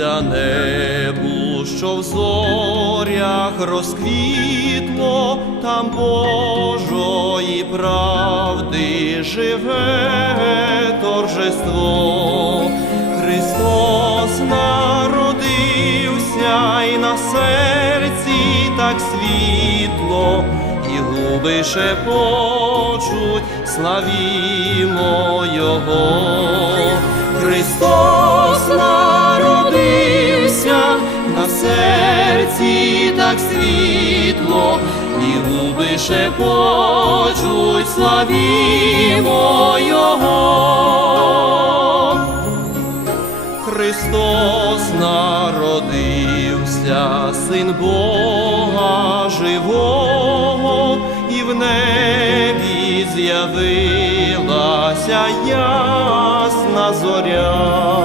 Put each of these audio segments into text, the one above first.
Радуйся небу, що в зорях розквітло, там Божої правди живе торжество. Христос народився і на серці так світло, і губи шепочуть, славімо Його. Христос так світло, і губи шепочуть, славімо Його. Христос народився, син Бога живого, і в небі з'явилася ясна зоря.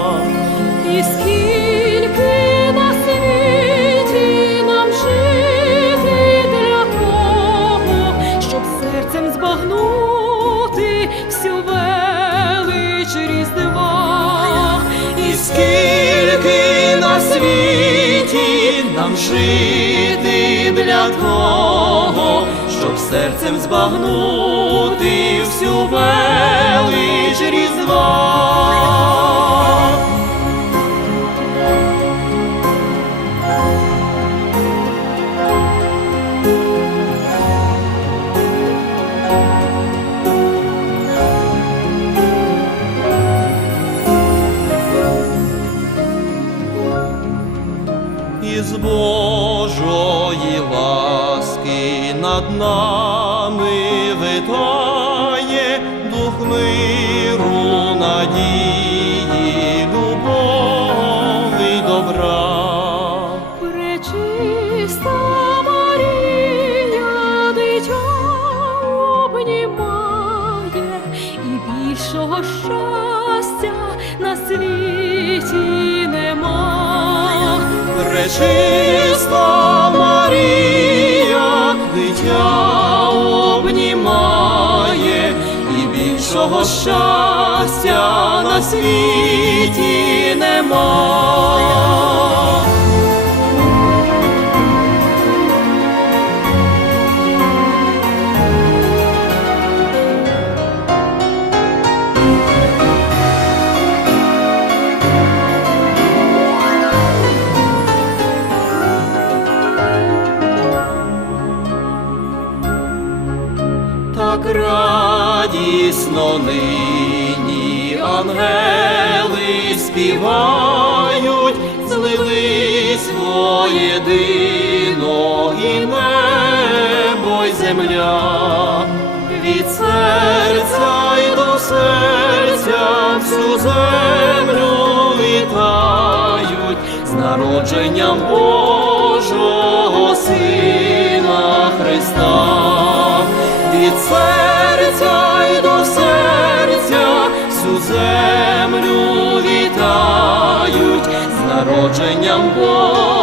Жити для того, щоб серцем збагнути всю велич Із Божої ласки над нами витає дух миру, надії, любові, добра. Пречиста Марія дитя обнімає, і більшого щастя на світі нема. Пречиста Марія, дитя обнімає, і більшого щастя на світі нема. Так радісно нині ангели співають, злились воєдино і небо й земля, від серця й до серця всю землю вітають з народженням Божого Сина Христа від серця й до серця всю землю вітають з народженням Бога.